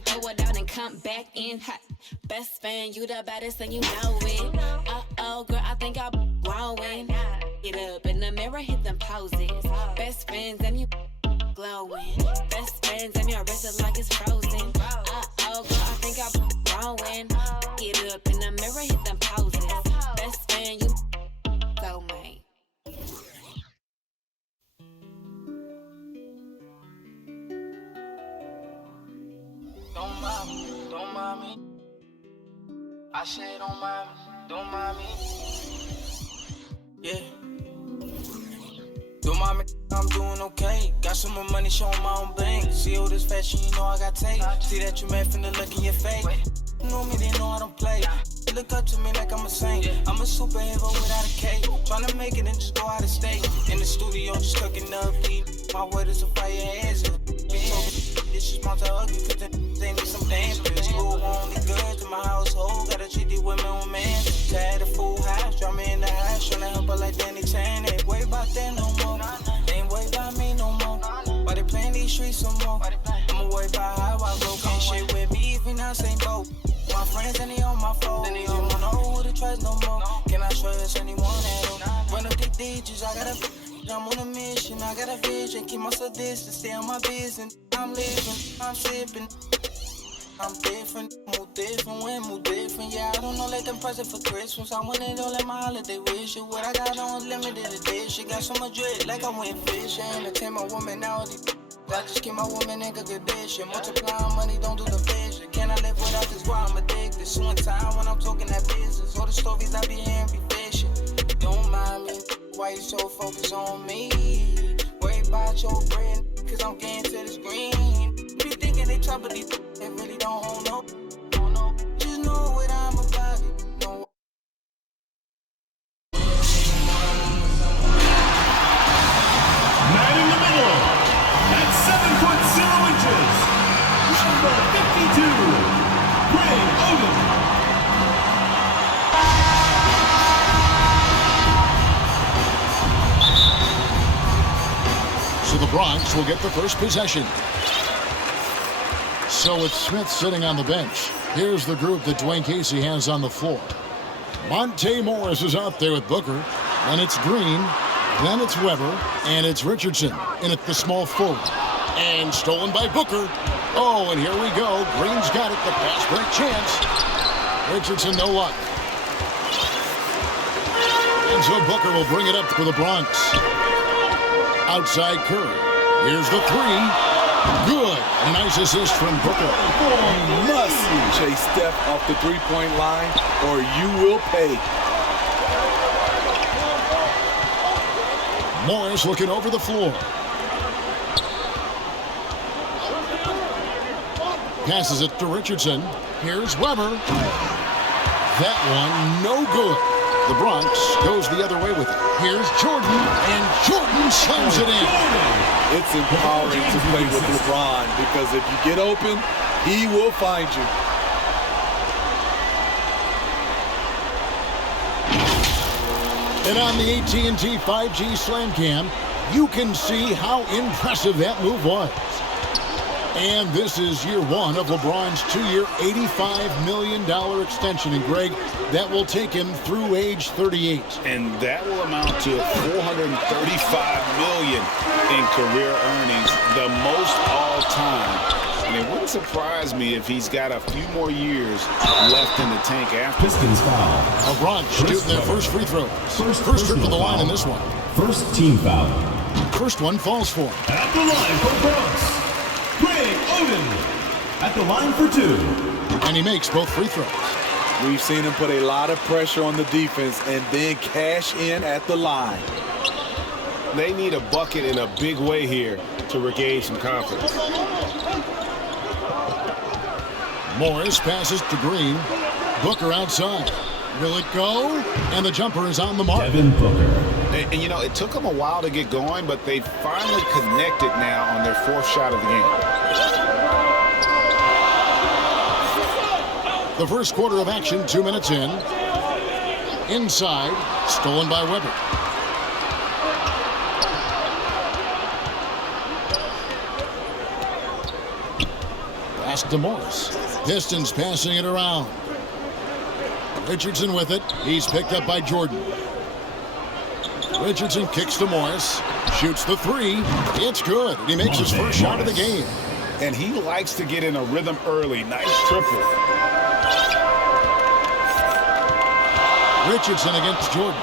throw it out and come back in hot. Best friend, you the baddest and you know it. Uh-oh, girl, I think I'm growing. Get up in the mirror, hit them poses. Best friends and you glowing. Best friends and your wrist is like it's frozen. Uh-oh, girl, I think I'm growing. Get up in the mirror, hit them poses. Best friend, you so mate. Don't mind me. I said don't mind me. Yeah. Don't mind me, I'm doing okay. Got some more money, showing my own bank. See all this fashion, you know I got tape. See that you mad from the look in your face. You know me, they know I don't play. Look up to me like I'm a saint. I'm a superhero without a cape. Tryna make it and just go out of state. In the studio, just cooking up deep. My word is a fire hazard. This is my ugly, cause they need some dangerous. You only good to my household. Gotta treat these women with man. Tired of full house, draw me in the house. Tryna help her like Danny Chan. Ain't worry about that no more. Ain't worry about me no more. Why they playing these streets some more? I'ma worry about how I go. Can't shit with me if we not same boat. My friends and they on my phone. They don't know who to trust no more. Can I trust anyone at all? Run up the digits, I gotta. I'm on a mission, I got a vision. Keep myself distant, stay on my business. I'm living, I'm sipping. I'm different, move different, when move different. Yeah, I don't know, let them present for Christmas. I want it all at my holiday wish. What I got on limited edition. Got so much dread, like I went fishing. Entertain my woman now. I just keep my woman in good condition. Multiplying money, don't do the vision. Can I live without this? Why I'm addicted. Suing time when I'm talking that business. All the stories I be hearing be fishing. Don't mind me. Why you so focused on me? Worry about your bread, cause I'm getting to this green. Be thinking they trouble these, they really don't hold no. Just know what I'm about. No. Man in the middle, at 7'0" number 52, Greg Oden. So the Bronx will get the first possession. So it's Smith sitting on the bench. Here's the group that Dwayne Casey has on the floor. Monte Morris is out there with Booker. Then it's Green. Then it's Weber. And it's Richardson in at the small forward. And stolen by Booker. Oh, and here we go. Green's got it. The fast break chance. Richardson, no luck. And so Booker will bring it up for the Bronx. Outside Curry. Here's the three. Good. A nice assist from Booker. You must chase Steph off the three-point line or you will pay. Morris looking over the floor. Passes it to Richardson. Here's Weber. That one, no good. The Bronx goes the other way with it. Here's Jordan, and Jordan slams it in. It's empowering to play with LeBron because if you get open, he will find you. And on the AT&T 5G Slam Cam, you can see how impressive that move was. And this is year one of LeBron's two-year, $85 million extension. And Greg, that will take him through age 38. And that will amount to $435 million in career earnings, the most all time. And it wouldn't surprise me if he's got a few more years left in the tank after. Pistons foul. LeBron shooting their first free throw. First trip to the line in this one. First team foul. First one falls for him. At the line for Bronx, Greg Oden. At the line for two. And he makes both free throws. We've seen him put a lot of pressure on the defense and then cash in at the line. They need a bucket in a big way here to regain some confidence. Morris passes to Green. Booker outside. Will it go? And the jumper is on the mark. Devin Booker. And you know, it took them a while to get going, but they finally connected now on their fourth shot of the game. The first quarter of action, 2 minutes in. Inside, stolen by Weber. Pass to Morris. Pistons passing it around. Richardson with it. He's picked up by Jordan. Richardson kicks to Morris. Shoots the three. It's good. He makes his first shot of the game. And he likes to get in a rhythm early. Nice triple. Richardson against Jordan.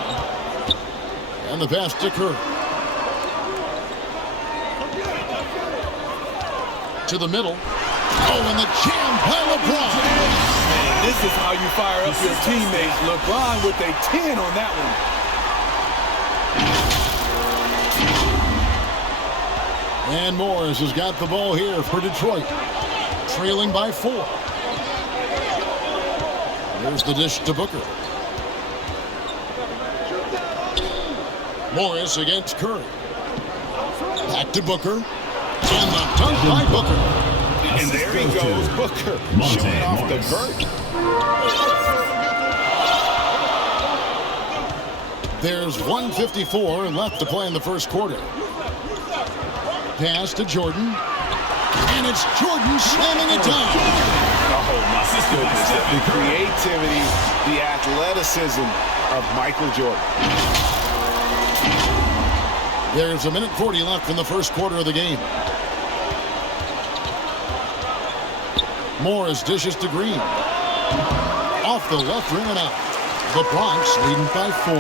And the pass to Curry. To the middle. Oh, and the jam by LeBron. This is how you fire up your teammates. LeBron with a 10 on that one. And Morris has got the ball here for Detroit. Trailing by 4. There's the dish to Booker. Morris against Curry. Back to Booker. And the dunk by Booker. And there he goes, Booker, showing off the vert. There's 1:54 left to play in the first quarter. Pass to Jordan. And it's Jordan slamming it down. Oh, my goodness. The creativity, the athleticism of Michael Jordan. There's 1:40 left in the first quarter of the game. Morris dishes to Green. Off the left rim and out. The Bronx leading by 4.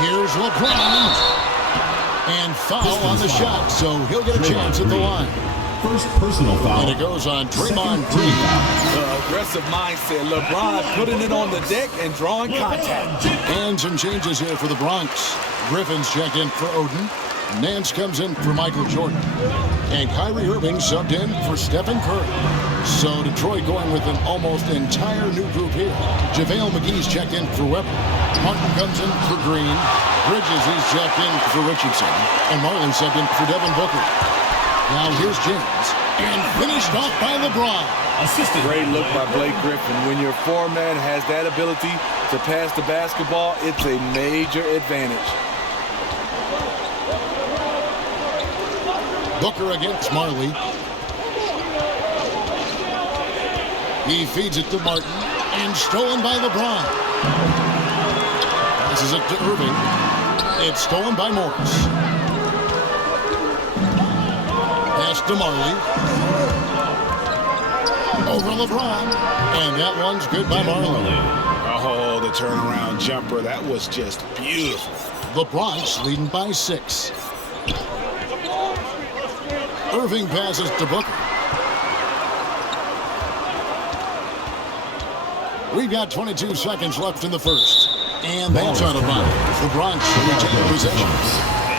Here's LeBron. And foul on the shot, so he'll get a chance at the line. First personal foul. And it goes on Draymond Green. Aggressive mindset. LeBron putting it on the deck and drawing contact. And some changes here for the Bronx. Griffin's checked in for Odin. Nance comes in for Michael Jordan. And Kyrie Irving subbed in for Stephen Curry. So Detroit going with an almost entire new group here. JaVale McGee's checked in for Weber. Martin comes in for Green. Bridges, he's checked in for Richardson. And Marlin subbed in for Devin Booker. Now here's James. And finished off by LeBron. Assistant. Great look by Blake Griffin. When your foreman has that ability to pass the basketball, it's a major advantage. Booker against Marley. He feeds it to Martin. And stolen by LeBron. Passes it to Irving. It's stolen by Morris. Pass to Marley. Over LeBron. And that one's good by Marley. Oh, the turnaround jumper. That was just beautiful. The Bronx leading by 6. Irving passes to Booker. We've got 22 seconds left in the first. And that's out of bounds. The Bronx retain possession.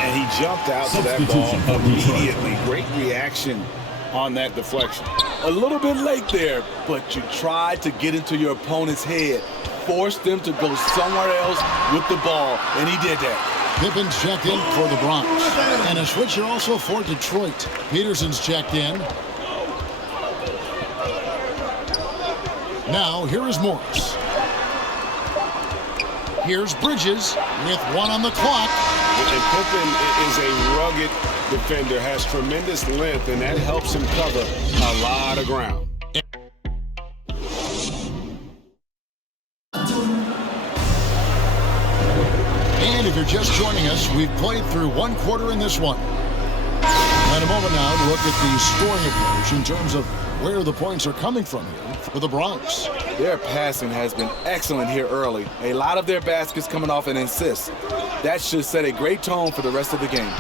And he jumped out to that ball immediately. Great reaction on that deflection. A little bit late there, but you tried to get into your opponent's head. Force them to go somewhere else with the ball, and he did that. Pippen's checked in for the Bronx. And a switcher also for Detroit. Peterson's checked in. Now, here is Morris. Here's Bridges with 1 on the clock. And Pippen is a rugged defender, has tremendous length, and that helps him cover a lot of ground. And if you're just joining us, we've played through 1 quarter in this one. And a moment now to look at the scoring approach in terms of where the points are coming from here for the Bronx. Their passing has been excellent here early. A lot of their baskets coming off an assist. That should set a great tone for the rest of the game.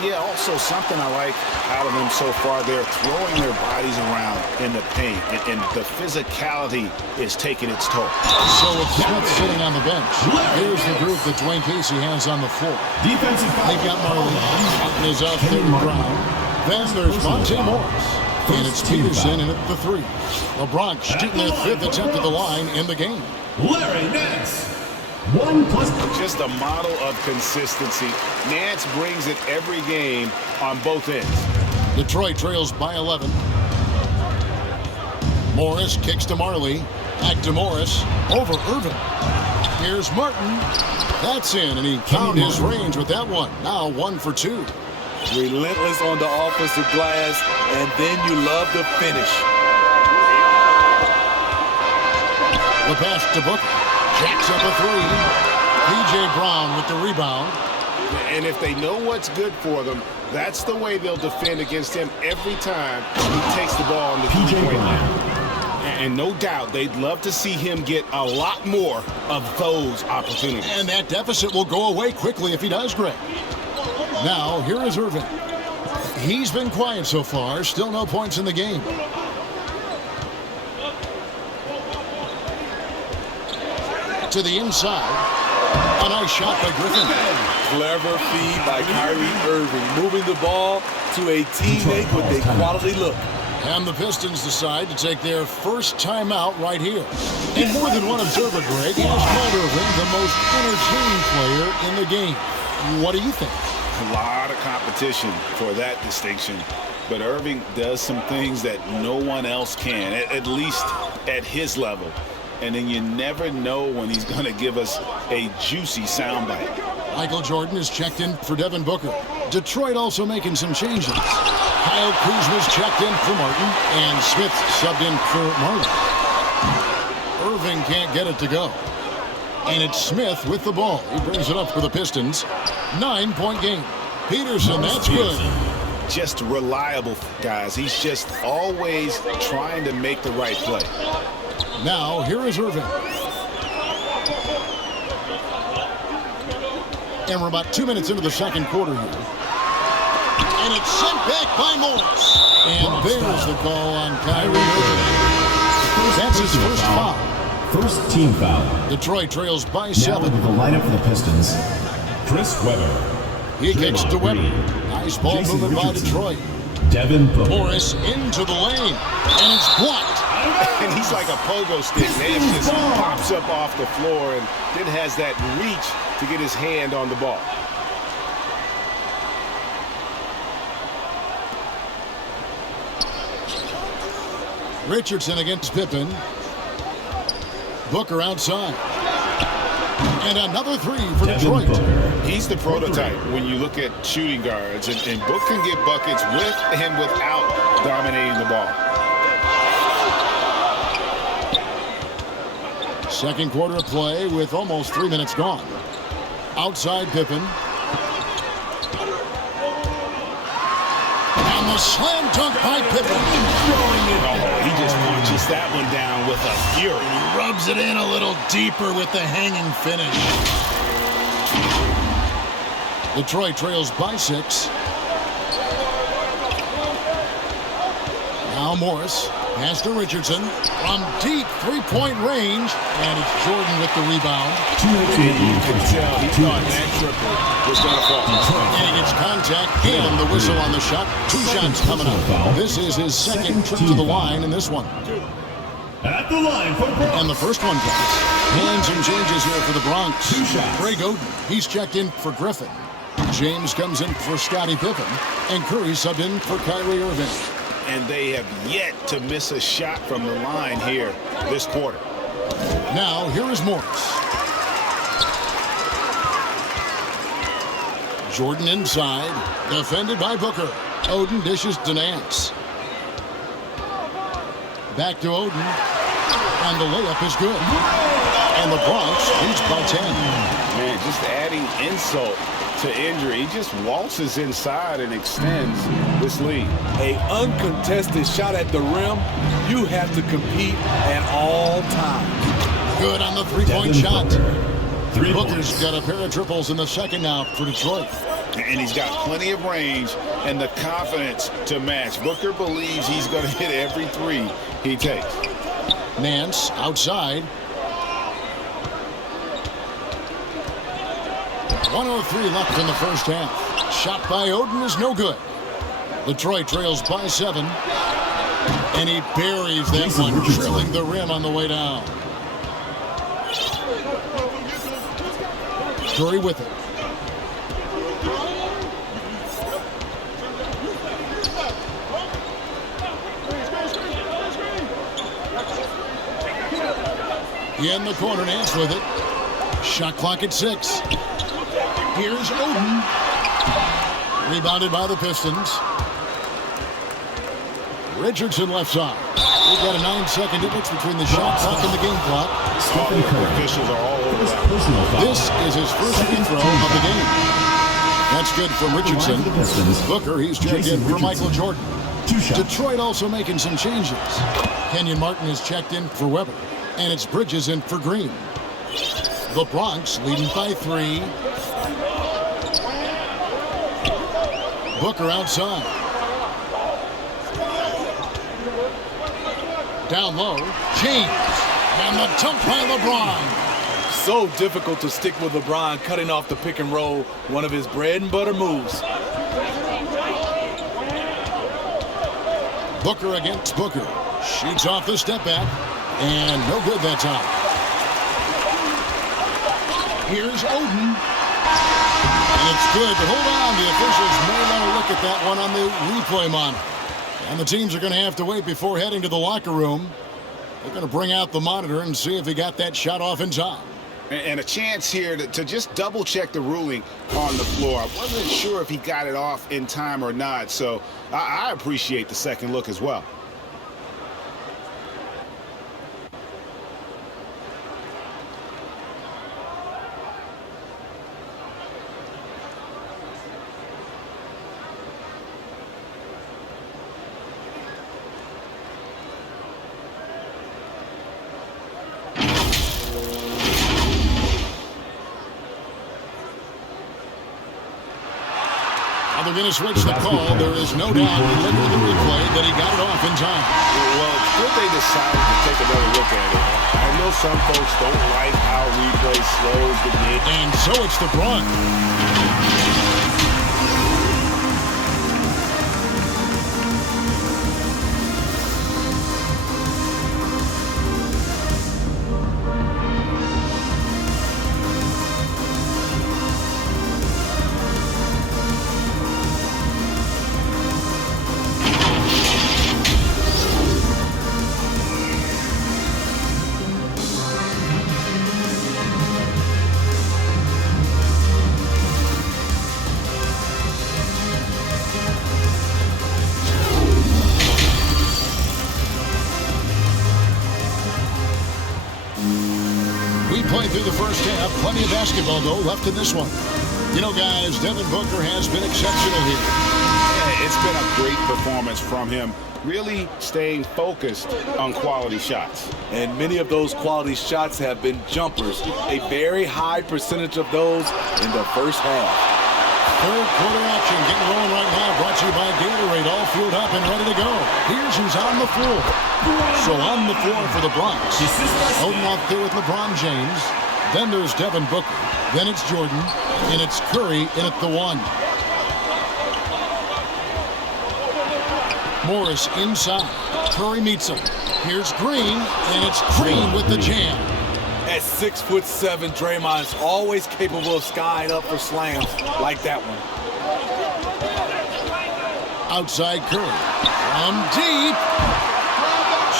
Yeah, also something I like out of them so far, they're throwing their bodies around in the paint, and the physicality is taking its toll. So with Smith sitting on the bench, here's the group that Dwayne Casey has on the floor. Defensive foul. They've got Marley. Martin is out there with Brown. Then there's Monte Morris. And it's Peterson in at the 3. The Bronx shooting their 5th attempt at the line in the game. Larry Nance. 1+. Just a model of consistency. Nance brings it every game on both ends. Detroit trails by 11. Morris kicks to Marley. Back to Morris. Over Irving. Here's Martin. That's in, and he found his range with that one. Now 1 for 2. Relentless on the offensive glass, and then you love the finish. The pass to Booker. Jacks up a three. P.J. Brown with the rebound. And if they know what's good for them, that's the way they'll defend against him every time he takes the ball on the three-point line. And no doubt they'd love to see him get a lot more of those opportunities. And that deficit will go away quickly if he does, Greg. Now, here is Irving. He's been quiet so far. Still no points in the game. To the inside. A nice shot by Griffin. Clever feed by Kyrie Irving, moving the ball to a teammate with a quality look. And the Pistons decide to take their first timeout right here. And more than one observer, Greg, has called Irving the most entertaining player in the game. What do you think? A lot of competition for that distinction. But Irving does some things that no one else can, at least at his level. And then you never know when he's going to give us a juicy soundbite. Michael Jordan is checked in for Devin Booker. Detroit also making some changes. Kyle Kuzma's checked in for Martin, and Smith subbed in for Martin. Irving can't get it to go. And it's Smith with the ball. He brings it up for the Pistons. 9-point game. Peterson, that's good. Just reliable, guys. He's just always trying to make the right play. Now, here is Irving. And we're about 2 minutes into the second quarter here. And it's sent back by Morris. And there's the call on Kyrie Irving. That's his first foul. First team foul. Detroit trails by Now 7. into the lineup for the Pistons, Chris Webber. He kicks to Webber. Green. Nice ball Jason movement by Richardson. Detroit. Devin Booker. Morris into the lane. And it's blocked. And he's like a pogo stick. Man, just pops up off the floor and then has that reach to get his hand on the ball. Richardson against Pippen. Booker outside. And another three for Devin Detroit. Booker. He's the prototype when you look at shooting guards. And Book can get buckets with and without dominating the ball. Second quarter of play with almost 3 minutes gone. Outside Pippen. And the slam dunk by Pippen. Oh, he just punches that one down with a fury. He rubs it in a little deeper with the hanging finish. Detroit trails by 6. Now Morris. Pass to Richardson from deep three-point range. And it's Jordan with the rebound. You can tell he thought that triple was going to fall. And he gets contact and the whistle on the shot. 2 shots coming up. This is his second trip to the line in this one. At the line for Bronx. And the first one counts. And some changes here for the Bronx. Greg Oden, he's checked in for Griffin. James comes in for Scottie Pippen. And Curry subbed in for Kyrie Irving. And they have yet to miss a shot from the line here this quarter. Now, here is Morris. Jordan inside. Defended by Booker. Oden dishes to Nance. Back to Oden. And the layup is good. And the Bronx leads by 10. Man, just adding insult to injury. He just waltzes inside and extends this lead. An uncontested shot at the rim, you have to compete at all times. Good on the three-point shot. Three Booker's points. got a pair of triples in the second now for Detroit. And he's got plenty of range and the confidence to match. Booker believes he's going to hit every three he takes. Nance outside. 1:03 left in the first half. Shot by Oden is no good. Detroit trails by 7. And he buries that one, drilling the rim on the way down. Curry with it. In the corner, Nance with it. Shot clock at 6. Here's Oden. Rebounded by the Pistons. Richardson left side. We've got a 9-second difference between the shot clock and the game clock. Officials are all over that. This is his first free throw of the game. That's good from Richardson. Booker, he's checked in for Michael Jordan. Detroit also making some changes. Kenyon Martin is checked in for Weber. And it's Bridges in for Green. The Bronx leading by 3. Booker outside. Down low, James. And the dunk by LeBron. So difficult to stick with LeBron, cutting off the pick and roll, one of his bread and butter moves. Booker against Booker. Shoots off the step back. And no good that time. Here's Oden. And it's good. Hold on. The officials may want to look at that one on the replay monitor. And the teams are going to have to wait before heading to the locker room. They're going to bring out the monitor and see if he got that shot off in time. And a chance here to just double-check the ruling on the floor. I wasn't sure if he got it off in time or not, so I appreciate the second look as well. They're going to switch the call. There is no doubt, looking at the replay, that he got it off in time. Well, it's good they decided to take another look at it. I know some folks don't like how replay slows the game. And so it's the Bronx. Through the first half, plenty of basketball, though, left in this one. You know, guys, Devin Booker has been exceptional here. Yeah, it's been a great performance from him, really staying focused on quality shots. And many of those quality shots have been jumpers, a very high percentage of those in the first half. Third quarter action getting rolling right now, brought to you by Gatorade, all fueled up and ready to go. Here's who's on the floor. So on the floor for the Bronx. Oden out there with LeBron James. Then there's Devin Booker. Then it's Jordan. And it's Curry in at the 1. Morris inside. Curry meets him. Here's Green. And it's Green with the jam. At 6'7", Draymond's always capable of skying up for slams like that one. Outside Curry. From deep.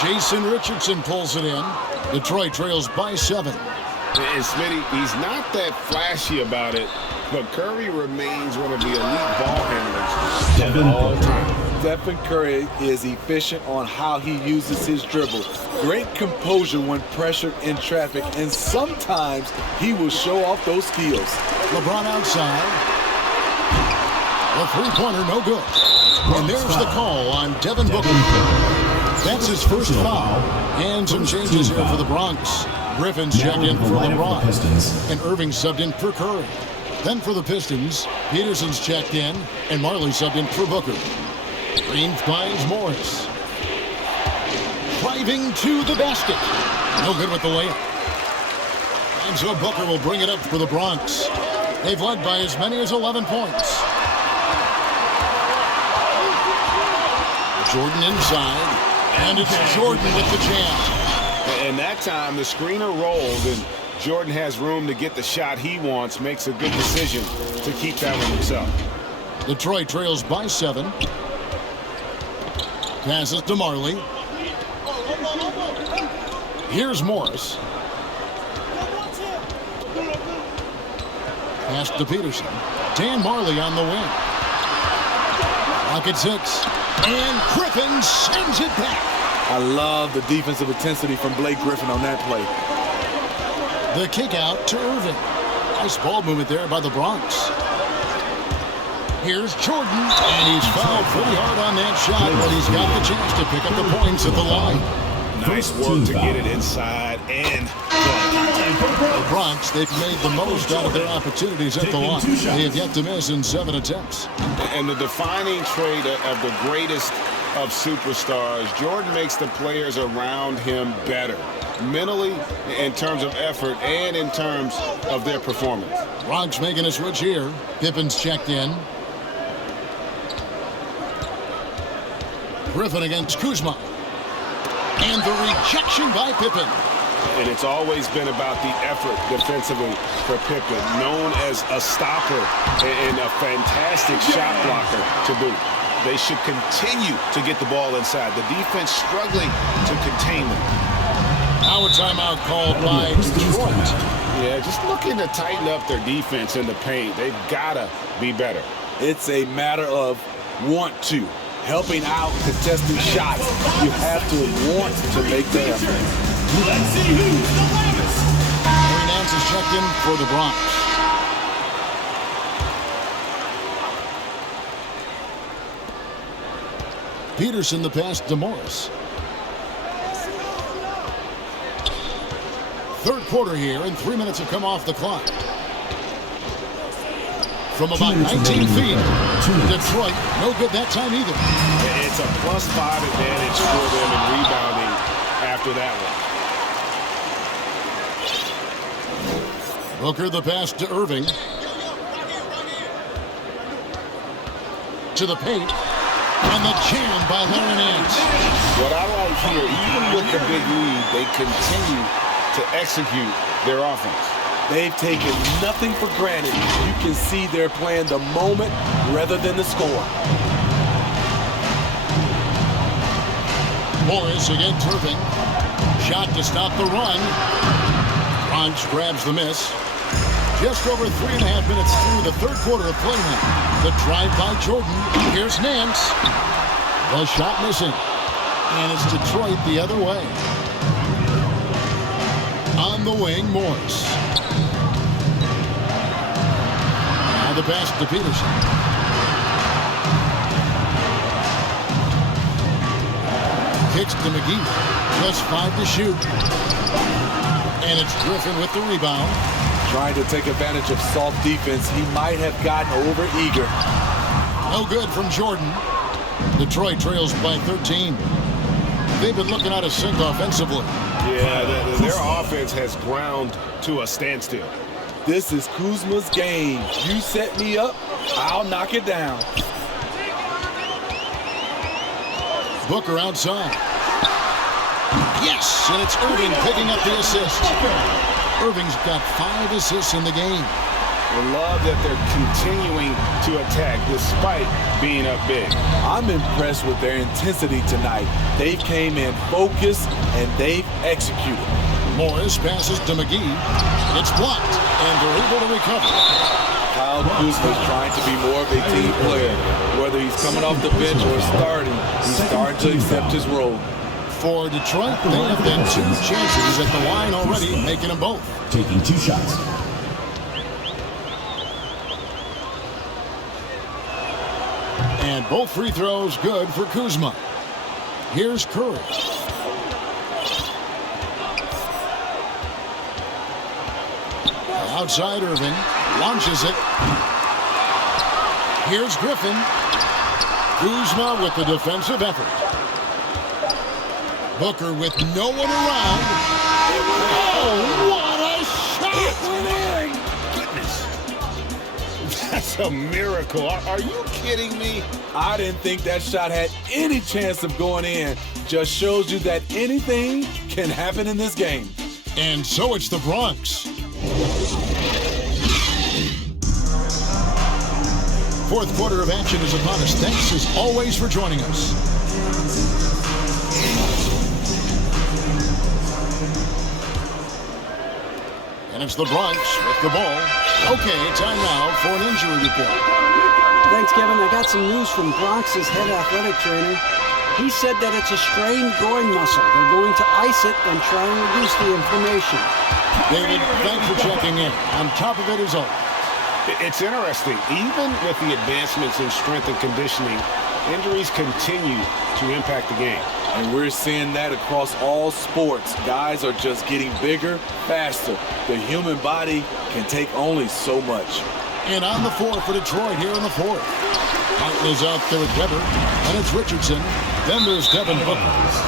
Jason Richardson pulls it in. Detroit trails by 7. And Smitty, he's not that flashy about it, but Curry remains one of the elite ball handlers of all time. Stephen Curry is efficient on how he uses his dribble. Great composure when pressured in traffic, and sometimes he will show off those skills. LeBron outside. A three-pointer, no good. And there's the call on Devin Booker. That's his first foul. And some changes here for the Bronx. Griffin's checked in for LeBron. And Irving subbed in for Curry. Then for the Pistons, Peterson's checked in, and Marley subbed in for Booker. Green finds Morris. Driving to the basket. No good with the layup. And so Booker will bring it up for the Bronx. They've led by as many as 11 points. Jordan inside. And it's Jordan with the jam. And that time, the screener rolled, and Jordan has room to get the shot he wants, makes a good decision to keep that one himself. Detroit trails by 7. Passes to Marley. Here's Morris. Pass to Peterson. Dan Marley on the wing. Pocket 6. And Griffin sends it back. I love the defensive intensity from Blake Griffin on that play. The kick out to Irving. Nice ball movement there by the Bronx. Here's Jordan, and he's fouled pretty hard on that shot, but he's got the chance to pick up the points at the line. Nice work to get it inside and The Bronx, they've made the most out of their opportunities at the line. They have yet to miss in 7 attempts. And the defining trait of the greatest of superstars, Jordan makes the players around him better, mentally, in terms of effort, and in terms of their performance. Bronx making a switch here. Pippen's checked in. Griffin against Kuzma. And the rejection by Pippen. And it's always been about the effort defensively for Pippen, known as a stopper and a fantastic shot blocker to boot. They should continue to get the ball inside. The defense struggling to contain them. Now a timeout called by Detroit. Yeah, just looking to tighten up their defense in the paint. They've got to be better. It's a matter of want to. Helping out contested shots. You have to want to make the effort. Let's see who's the loudest. Larry Nance is checked in for the Bronx. Peterson the pass to Morris. Third quarter here, and 3 minutes have come off the clock. From about 19 feet, Detroit, no good that time either. It's a +5 advantage for them in rebounding after that one. Booker the pass to Irving. To the paint. And the jam by Larry Nance. What I like here, even with the big lead, they continue to execute their offense. They've taken nothing for granted. You can see they're playing the moment rather than the score. Morris against Irving. Shot to stop the run. Bronx grabs the miss. Just over 3.5 minutes through the third quarter of play now. The drive by Jordan. Here's Nance. The shot missing. And it's Detroit the other way. On the wing, Morris. Now the pass to Peterson. Kicks to McGee. Just 5 to shoot. And it's Griffin with the rebound. Trying to take advantage of soft defense. He might have gotten over-eager. No good from Jordan. Detroit trails by 13. They've been looking out of sync offensively. Yeah, their offense has ground to a standstill. This is Kuzma's game. You set me up, I'll knock it down. Booker outside. Yes, and it's Irving picking up the assist. Irving's got 5 assists in the game. I love that they're continuing to attack despite being up big. I'm impressed with their intensity tonight. They came in focused and they've executed. Morris passes to McGee. It's blocked, and they're able to recover. Kyle Kuzma is trying to be more of a team player. Whether he's coming off the bench or starting, he's starting to accept his role. For Detroit, they have had 2 chances at the line already, making them both. Taking 2 shots. And both free throws good for Kuzma. Here's Curry. Outside Irving. Launches it. Here's Griffin. Kuzma with the defensive effort. Booker with no one around. Oh, what a shot! Goodness. That's a miracle. Are you kidding me? I didn't think that shot had any chance of going in. Just shows you that anything can happen in this game. And so it's the Bronx. Fourth quarter of action is upon us. Thanks as always for joining us. And it's the Bronx with the ball. Okay, time now for an injury report. Thanks, Kevin. I got some news from Bronx's head athletic trainer. He said that it's a strained groin muscle. They're going to ice it and try and reduce the inflammation. David, thanks for checking in. On top of it is all. It's interesting. Even with the advancements in strength and conditioning, injuries continue to impact the game. And we're seeing that across all sports. Guys are just getting bigger, faster. The human body can take only so much. And on the floor for Detroit here in the fourth. Martin is out there with Weber, and it's Richardson. Then there's Devin Booker,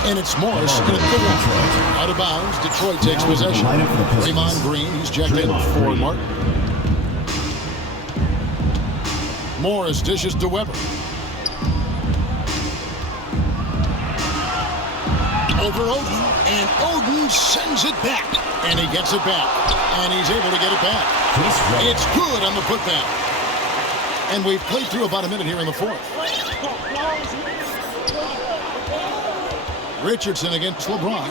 and it's Morris in at the one. Out of bounds, Detroit takes possession. Draymond Green, he's checked in for Martin. Morris dishes to Weber. Over Oden, and Oden sends it back. And he gets it back, and he's able to get it back. It's good on the putback. And we've played through about a minute here in the fourth. Richardson against LeBron.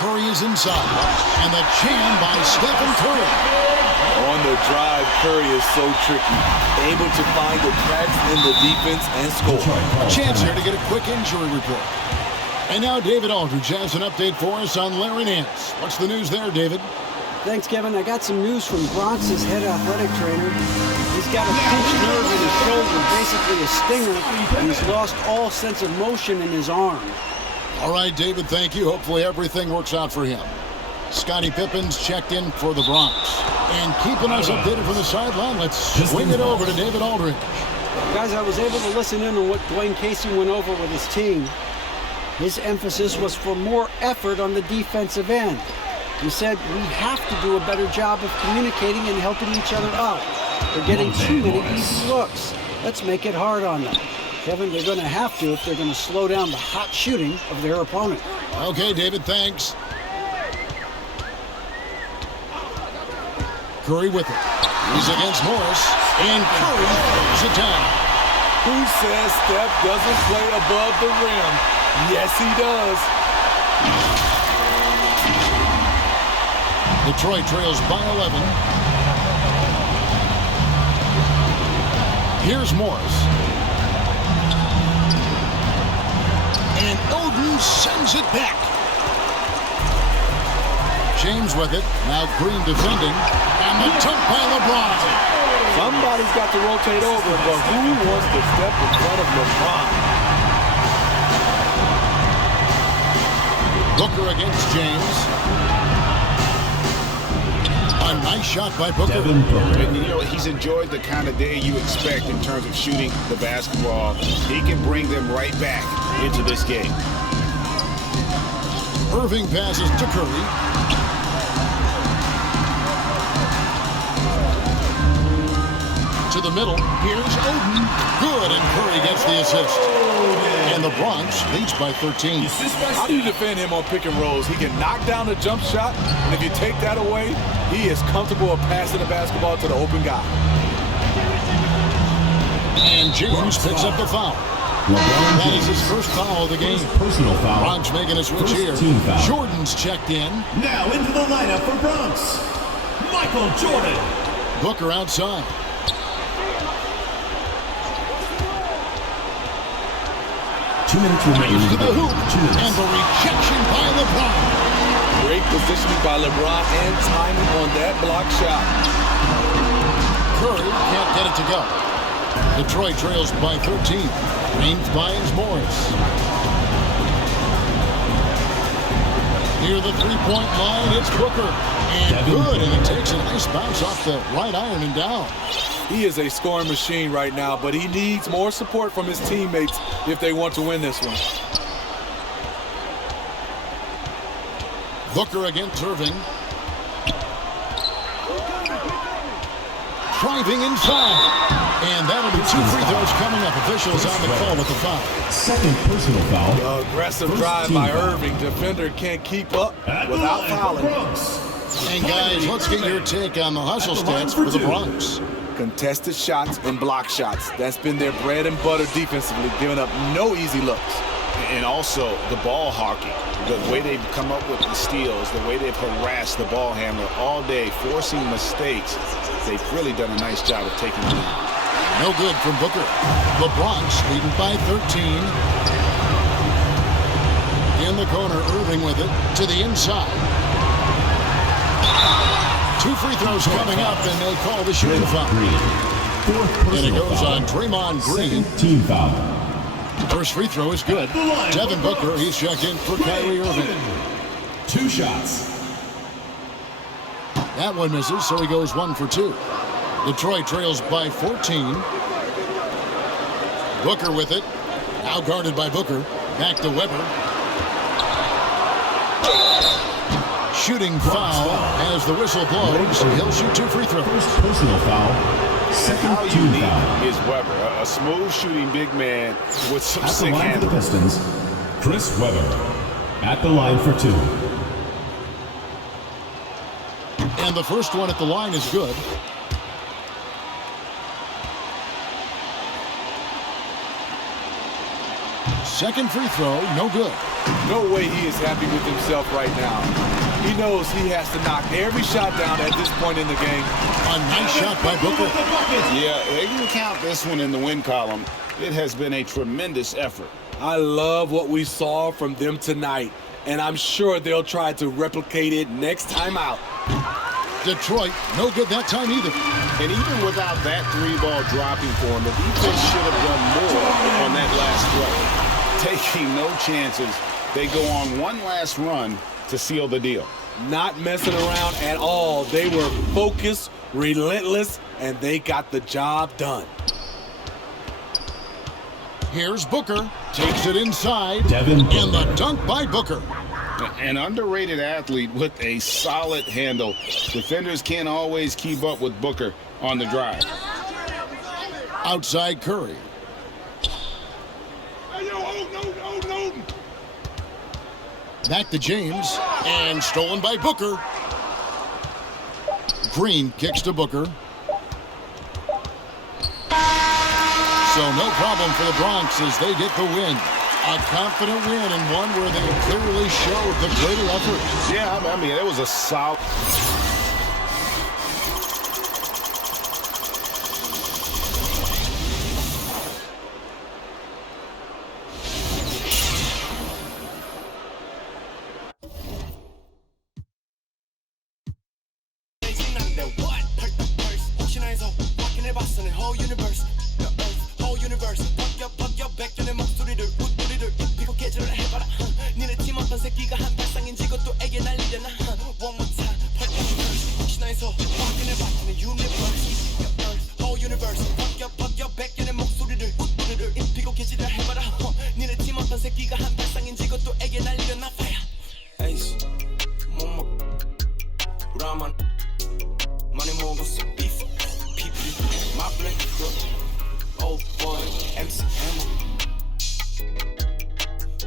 Curry is inside. And the jam by Stephen Curry. On the drive, Curry is so tricky. Able to find the cracks in the defense and score. A chance here to get a quick injury report. And now David Aldridge has an update for us on Larry Nance. What's the news there, David? Thanks, Kevin. I got some news from Bronx's head athletic trainer. He's got a pinched nerve in his shoulder, basically a stinger, and he's lost all sense of motion in his arm. All right, David, thank you. Hopefully everything works out for him. Scottie Pippen's checked in for the Bronx. And keeping us updated from the sideline, let's swing it over to David Aldridge. Guys, I was able to listen in on what Dwayne Casey went over with his team. His emphasis was for more effort on the defensive end. He said we have to do a better job of communicating and helping each other out. They're getting too many easy looks. Let's make it hard on them. Kevin, they're going to have to if they're going to slow down the hot shooting of their opponent. Okay, David, thanks. Curry with it. He's against Morris, and Curry throws it down. Who says Steph doesn't play above the rim? Yes, he does. Detroit trails by 11. Here's Morris. And Oden sends it back. James with it. Now Green defending. And the dunk by LeBron. Somebody's got to rotate over, but who wants to step in front of LeBron? Booker against James. A nice shot by Booker. And, you know, he's enjoyed the kind of day you expect in terms of shooting the basketball. He can bring them right back into this game. Irving passes to Curry. To the middle. Here's Oden. Good, and Curry gets the assist. And the Bronx leads by 13. How do you defend him on pick and rolls? He can knock down the jump shot, and if you take that away, he is comfortable of passing the basketball to the open guy. And James picks up the foul. That is his first foul of the game. Personal foul. Bronx making a switch here. Jordan's checked in. Now into the lineup for Bronx, Michael Jordan. Booker outside. Two minutes remaining. To the hoop. And the rejection by LeBron. Great positioning by LeBron and timing on that block shot. Curry can't get it to go. Detroit trails by 13. Green finds Morris. Near the three-point line, it's Booker. And good, and he takes a nice bounce off the right iron and down. He is a scoring machine right now, but he needs more support from his teammates if they want to win this one. Booker against Irving. Driving inside. And that'll be 2 free throws coming up. Officials on the call with the foul. Second personal foul. The aggressive drive by Irving. Defender can't keep up without fouling. And guys, let's get your take on the hustle stats for the Bronx. Contested shots and block shots. That's been their bread and butter defensively, giving up no easy looks. And also the ball hockey, the way they've come up with the steals, the way they've harassed the ball handler all day, forcing mistakes. They've really done a nice job of taking the lead. No good from Booker. The Bronx leading by 13. In the corner, Irving with it to the inside. 2 free throws coming up, and they call the shooting foul. And it goes on Draymond Green. Team foul. First free throw is good. Devin Booker, he's checked in for Kyrie Irving. 2 shots. That one misses, so he goes 1 for 2. Detroit trails by 14. Booker with it. Now guarded by Booker. Back to Weber. Shooting foul as the whistle blows. He'll shoot 2 free throws. First personal foul. Second team foul. Is Weber, a smooth shooting big man with some At the sick line for the handle. Pistons, Chris Weber. At the line for 2. And the first one at the line is good. Second free throw, no good. No way he is happy with himself right now. He knows he has to knock every shot down at this point in the game. A nice shot by Booker. Yeah, they can count this one in the win column. It has been a tremendous effort. I love what we saw from them tonight, and I'm sure they'll try to replicate it next time out. Detroit, no good that time either. And even without that 3-ball dropping for him, the defense should have done more on that last play. Taking no chances, they go on one last run to seal the deal. Not messing around at all. They were focused, relentless, and they got the job done. Here's Booker. Takes it inside. Devin Booker. And the dunk by Booker. An underrated athlete with a solid handle. Defenders can't always keep up with Booker on the drive. Outside Curry. Back to James. And stolen by Booker. Green kicks to Booker. So no problem for the Bronx as they get the win. A confident win and one where they clearly showed the greater effort. Yeah, I mean, it was a solid.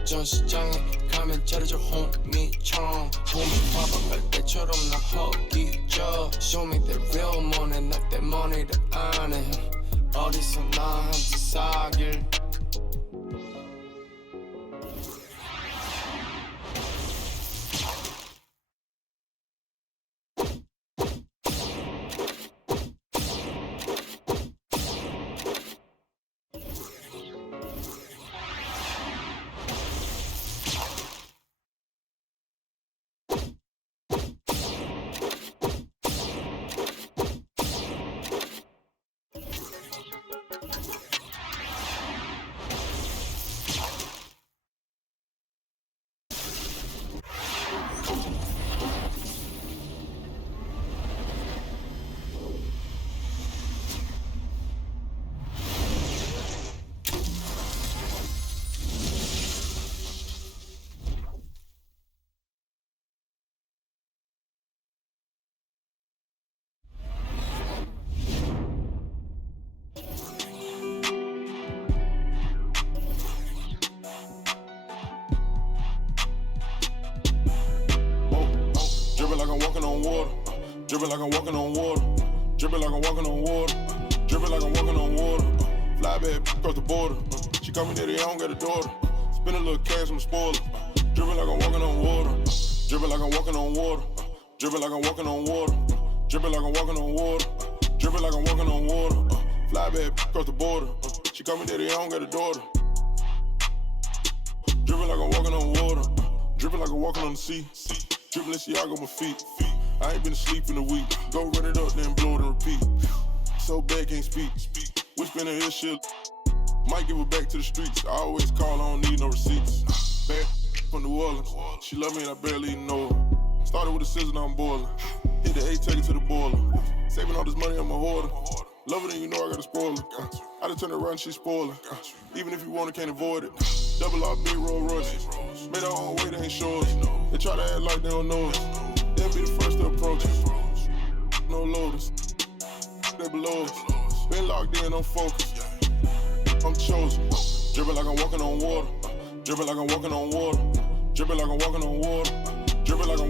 전시장에 가면 자르죠 홈이처럼 봄이 봐봐 때처럼 나 허기져 Show me the real money not that money that 안해 어디서 나한테 사길 Dripping like I'm walking on water. Dripping like I'm walking on water. Dripping like I'm walking on water. Dripping like I'm walking on water. Fly back across the border. She call me daddy, I don't got a daughter. Spend a little cash, I'm a spoiler. Dripping like I'm walking on water. Dripping like I'm walking on water. Dripping like I'm walking on water. Dripping like I'm walking on water. Dripping like I'm walking on water. Fly back across the border. She call me daddy, I don't got a daughter. Dripping like I'm walking on water. Dripping like I'm walking on the sea. Dripping this Yago on my feet. I ain't been asleep in a week. Go run it up, then blow it and repeat. So bad, can't speak. Whisper in her ear shit. Might give her back to the streets. I always call, I don't need no receipts. Bad from New Orleans. She love me and I barely even know her. Started with a scissor, now I'm boiling. Hit the A, take it to the boiler. Saving all this money, I'm a hoarder. Love it and you know I got a spoiler. I just turn around, she spoiling. Even if you want it, can't avoid it. Double R, big Rolls Royces. Made our own way, they ain't sure. They try to act like they don't know us. They'll be the first to approach us. No loaders. They below us. Been locked in, I'm focused. I'm chosen. Dripping like I'm walking on water. Dripping like I'm walking on water. Dripping like I'm walking on water. Dripping like I'm